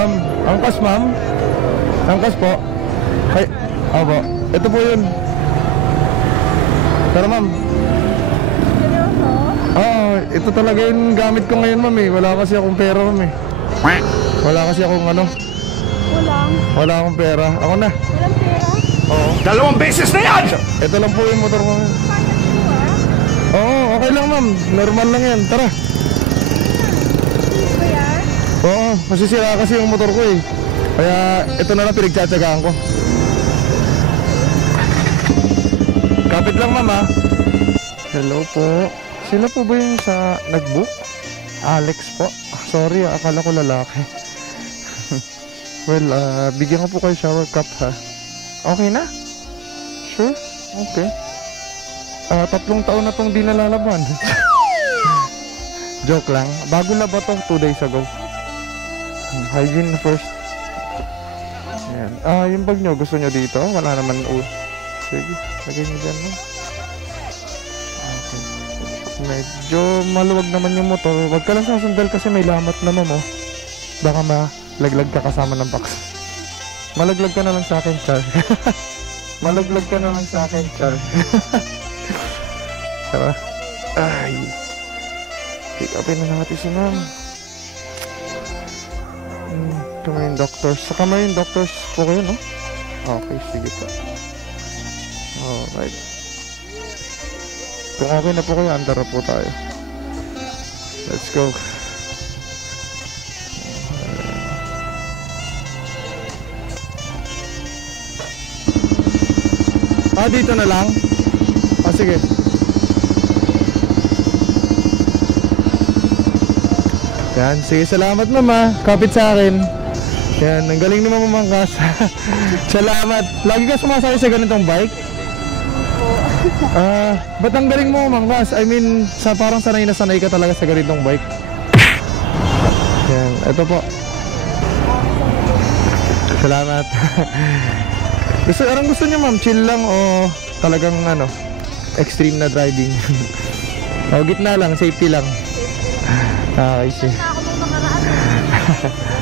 Ma'am, angkas ma'am. Angkas po. Ay, opo. Ito po yun. Pero ma'am. Ito talaga yung gamit ko ngayon ma'am eh. Wala kasi akong pera ma'am eh. Wala kasi akong ano. Wala akong pera. Ako na. Walang pera? Oo. 2 beses na yan! Ito lang po yung motor ko ngayon. Oo, okay lang ma'am. Normal lang yan. Tara. Ba yan? Oo, masisira kasi yung motor ko eh. Kaya ito na lang pinagtsatsagaan ko. Kapit lang ma'am ha. Hello po. Sila po ba yung sa nag-book? Alex po. Sorry, akala ko lalaki. Well, bigyan ko po kayo shower cup ha. Okay na? Sure? Okay. 3 taon na tong di nalalaban. Joke lang. Bago na ba to? 2 days ago. Hygiene first. Ayan. Yung bag nyo, gusto nyo dito? Wala naman. Sige, lagay nyo dyan no? Okay. Medyo maluwag naman yung motor. Huwag ka lang sasundal kasi may lamat naman oh. Baka malaglag ka kasama ng box. Malaglag ka na lang sa akin, Char. Malaglag ka na lang sa akin, Char. Tara. Ay. Pick upin na natin si ma'am. Ito mo yung doctors. Saka mo yung doctors po kayo, no? Okay, sige po. Alright. Kung okay na po kayo, andar na po tayo. Let's go. Dito na lang? Sige. Yan, sige, salamat mama. Kapit sa akin. Yan, ang galing naman mamangkas. Salamat. Lagi ka sumasakay sa ganitong bike? Ba't ang galing mo mamangkas? I mean, parang sanay na sanay ka talaga sa ganitong bike. Yan, ito po. Salamat. Anong gusto niyo ma'am? Chill lang o talagang ano, extreme na driving? O gitna lang, safety lang. Okay, sige. Ako nung nakaraan.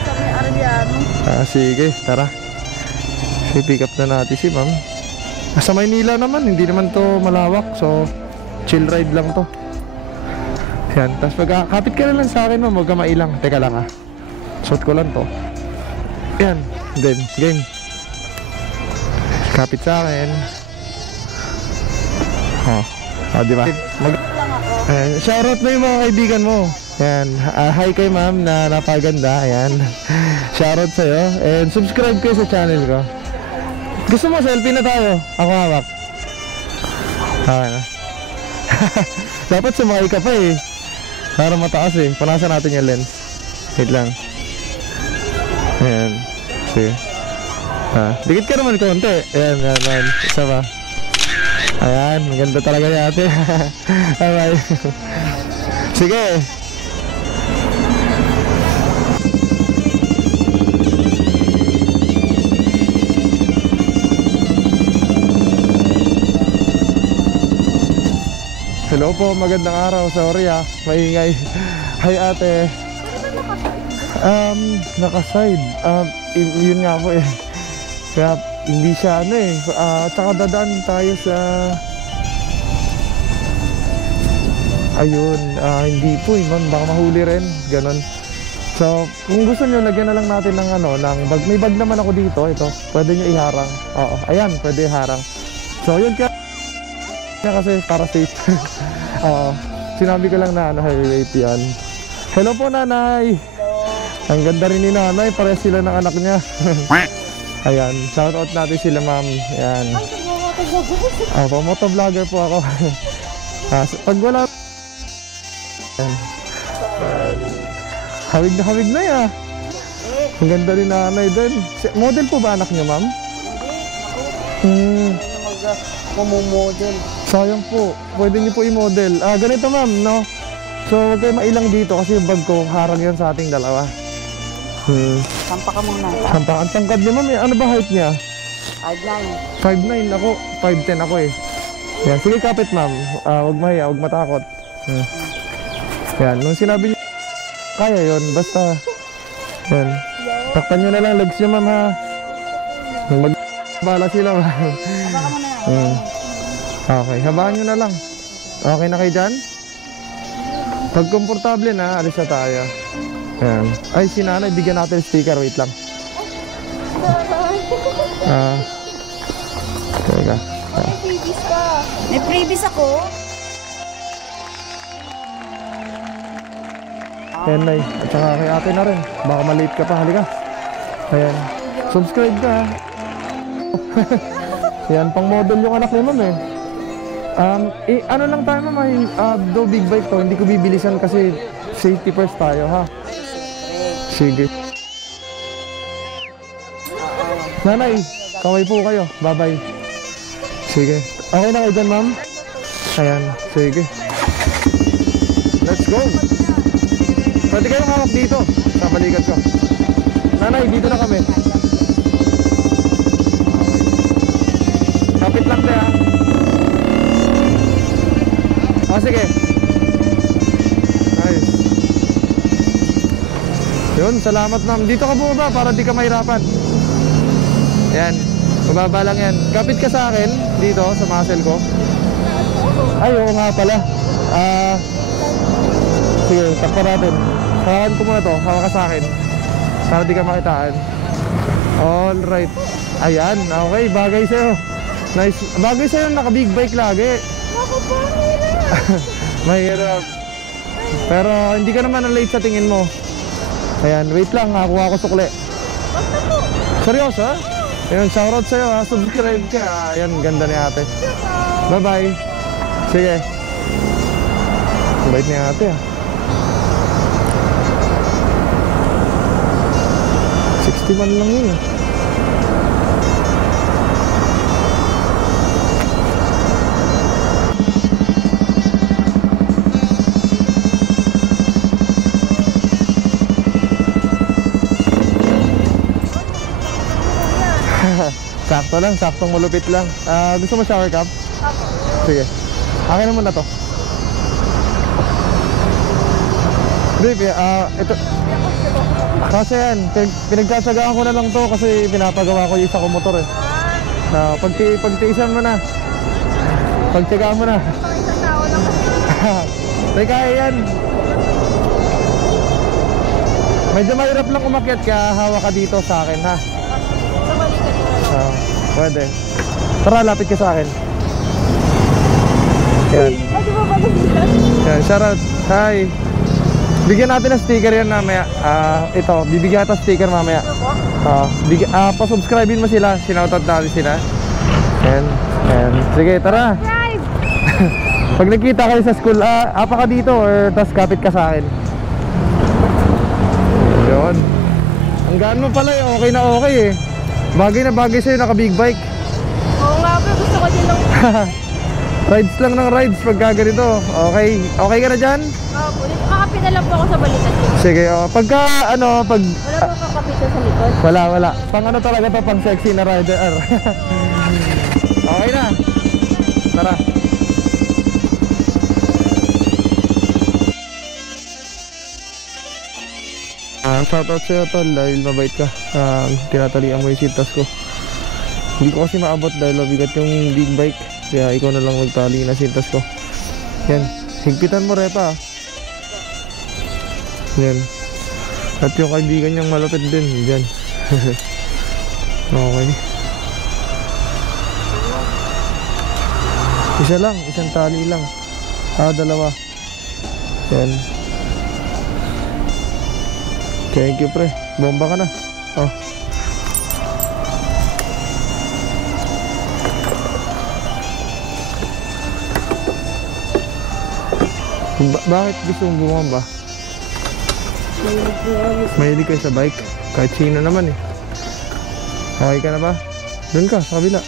Sa may Arellano. Sige, tara. Sige, pick up na natin si ma'am. Sa Maynila naman, hindi naman to malawak. So, chill ride lang to. Yan, tapos kapit ka na lang sa akin ma'am, huwag ka mailang. Teka lang suot ko lang to. Yan, then, game. Kapit sa akin. Di ba? Shoutout mo yung mga kaibigan mo. Yan. Hi kay ma'am na napaganda. Ayan. Shoutout sa'yo. And subscribe kayo sa channel ko. Gusto mo selfie na tayo? Ako hawak. Okay na. Dapat sumakay ka pa eh. Para mataas eh. Punasan natin yung lens. Wait lang. Ayan. Sige. Dikit ka naman konti. Ayan, ayan. Isa pa. Ayan, maganda talaga ni ate. Bye. Sige. Hello po, magandang araw. Sorry maingay. Hi ate. Naka-side. Yun nga po eh. Kaya hindi siya ano eh. Tsaka dadaan tayo sa... Ayun, hindi po eh ma'am. Baka mahuli rin. Ganon. So, kung gusto nyo, lagyan na lang natin ng ano, ng bag. May bag naman ako dito. Ito. Pwede nyo iharang. Oo, ayan. Pwede iharang. So, yun kaya kasi para safe. Sinabi ko lang na ano, highway yan. Hello po nanay. Ang ganda rin ni nanay. Pares sila ng anak niya. Ayan, shoutout natin sila ma'am. Ayan. Motovlogger po ako. Pag wala... Ayan. Hawig na ya. Ang ganda rin nanay din. Model po ba anak niyo ma'am? Mag-model. Sayang po. Pwede niyo po i-model. Ganito ma'am, no? So, huwag kayo mailang dito kasi yung bag ko, harang yan sa ating dalawa. Sampa ka muna. Sampa. Ang tangkad niya ma'am, ano ba height niya? 5'9". 5'9". Ako, 5'10 ako eh. Yan, sige kapit ma'am. Huwag mahiya, huwag matakot. Yan, nung sinabi niya, kaya yon basta. Yan. Takpan nyo na lang legs nyo, ma'am, ha? Magbala sila, ma'am. Baka mo na yan. Okay, habaan nyo na lang. Okay na kayo dyan? Pag komportable na, alis na tayo. Ayan. Ay, si nanay, bigyan natin sticker. Wait lang. Teka. May freebies ka. May freebies ako. Ayan, Nay. At saka kay ate na rin. Baka malate ka pa. Halika. Ayan. Subscribe ka, ha? Yan, pang model yung anak ni ma'am, eh. Ano lang tayo, ma'am, ay do big bike to. Hindi ko bibilisan kasi safety first tayo, ha? Sige. Nanay, kaway po kayo. Bye-bye. Sige. Okay na kayo dyan, ma'am? Ayan. Sige. Let's go. Pwede kayong hawak dito sa balikat ko. Nanay, dito na kami. Kapit lang tayo, ha? Sige. Nice. Yun, salamat, ma'am. Dito ka bumaba para di ka mahirapan. Yan. Mababa lang yan. Kapit ka sa akin dito sa muscle ko. Ay, oo nga pala. Sige, takpa natin. Hawakan ko muna to. Hawak ka sa akin para di ka makitaan. Alright. Ayan, okay. Bagay sa'yo. Nice. Bagay sa'yo naka big bike lagi. Mahirap. Pero hindi ka naman late sa tingin mo. Ayan, wait lang, kuha ko sukli. Seryoso, ha? Ayan, shoutout sa'yo, ha? Subscribe ka. Ayan, ganda ni ate. Bye bye. Sige. Bait ni ate, ha? 61 lang yun, eh. Sakto lang, saktong malupit lang. Gusto mo shower cap? Ako. Sige. Akin na muna to. Babe, ito. Kasi yan, pinagtsatsagaan ko na lang to kasi pinapagawa ko yung isa ko motor, eh. Pagtiisan mo na. Pagtsagaan mo na. Isang tao lang kasi. Teka, yan. Medyo mahirap lang umakyat ka, hawak ka dito sa akin, ha? Sa balikat ko na lang. Pwede. Tara, lapit ka sa akin. Yan. Ay, di ba balikat? Yan, shoutout. Hi. Bigyan natin ng sticker yan mamaya. Ito, bibigyan natin sticker mamaya. Pa-subscribein mo sila. Sinoutout natin sila. Yan. Yan. Sige, tara. Subscribe! Pag nakita kayo sa school, apa ka dito or tas kapit ka sa akin. Yun. Ang gaan mo pala, okay na okay, eh. Bagay na bagay sa'yo, naka big bike. Oo nga po, gusto ko din lang. Rides lang ng rides pagka ganito. Okay. Okay ka na dyan? Opo, kakapit na lang po ako sa balikat ko. Sige, pagka pag... Wala po kakapit na sa likod. Wala. Pang ano talaga to, pang sexy na rider. Okay na. Tara. Shoutout sa'yo, tol, dahil mabait ka. Tinatalian mo yung sintas ko. Hindi ko kasi maabot dahil mabigat yung big bike. Kaya ikaw na lang magtali na sintas ko. Yan. Higpitan mo, Repa. Yan. At yung kaibigan niyang malapit din. Yan. Okay. Isa lang. Isang tali lang. Dalawa. Yan. Thank you, pre. Bomba ka na. Bakit gusto mong bumamba? Mahilig kayo sa bike? Kahit sino naman, eh. Okay ka na ba? Doon ka, sa kabila.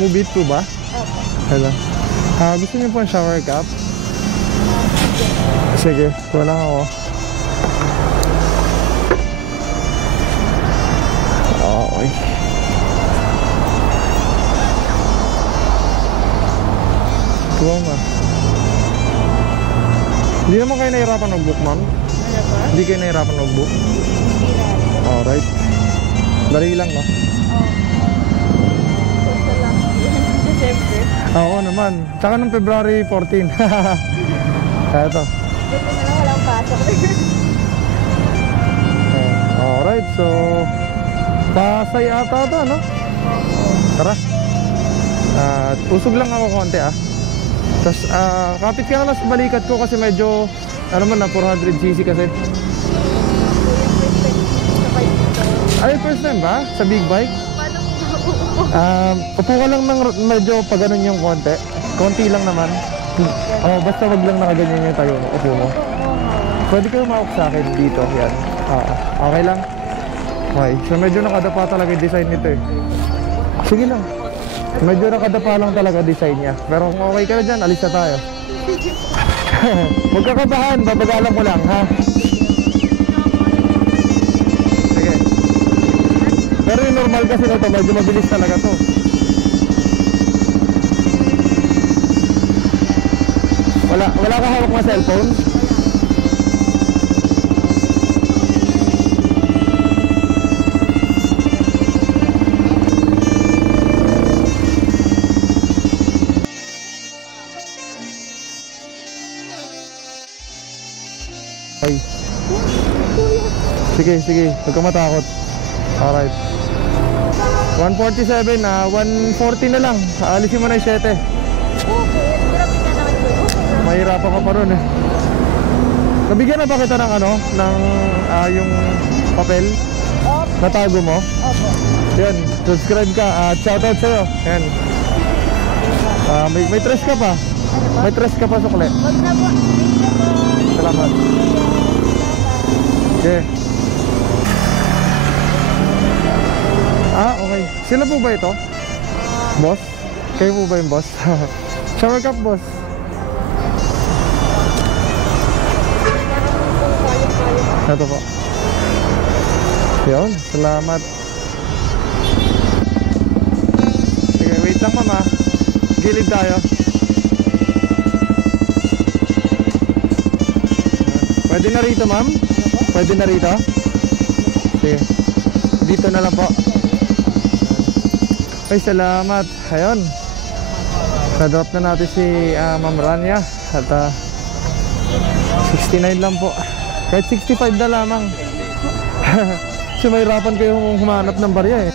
Move it po ba? Hello. Gusto niyo po ang shower cap? Sige, wala ako. Oo nga. Hindi naman kayo nahirapan mag-book, ma'am? Ano ba? Hindi kayo nahirapan mag-book? Hindi. Alright. Dali lang, no? Sa last December. Oo naman. Tsaka nung February 14. Kaya ito. Buti na lang walang pasok. Alright, so Pasay ata ito, no? Tara. At usog lang ako konti, ah. Tapos kapit ka naman sa balikat ko kasi medyo ano man na 400cc kasi. Ay, first time ba? Sa big bike? Paano kung mauupo? Upo ka lang ng medyo pag ganun yung konti. Konti lang naman. Basta wag lang nakaganyan yung tayo mo. Upo mo. Pwede kayo umawak sa akin dito. Yan. Okay lang. Okay. So medyo nakadapa talaga yung design nito eh. Sige lang. Medyo nakadapa lang talaga design niya. Pero kung okay ka na dyan, alis na tayo. Huwag ka kabahan. Babagalan ko lang, ha? Sige. Pero yung normal kasi na ito, medyo mabilis talaga to. Wala ka hawak na cellphone? Ay. Sige, huwag ka matakot. Alright. 147 na, 140 na lang. Aalisin mo na yung 7. Okay. Grabe ka naman yun. Mahirapan ka pa ron eh. Nabigyan na ba kita ng ano? Ng yung papel? Opo. Natago mo? Opo. Yan, subscribe ka at shoutout sa'yo. Yan. May tres ka pa. Ano ba? May tres ka pa, sukle. Wag na po. Thank you po. Salamat. Okay. Okay. Sila po ba ito? Boss? Kayo po ba yung boss? Shower cup, boss. Ito po. Yun, salamat. Sige, wait lang mama. Gilid tayo. Pwede na rito, ma'am? Pwede na rito? Sige. Dito na lang po. Ay, salamat. Ayun. Na-drop na natin si Ma'am Rania. At 69 lang po. Kahit 65 na lamang. Kasi mahirapan kayo humanap ng barya eh.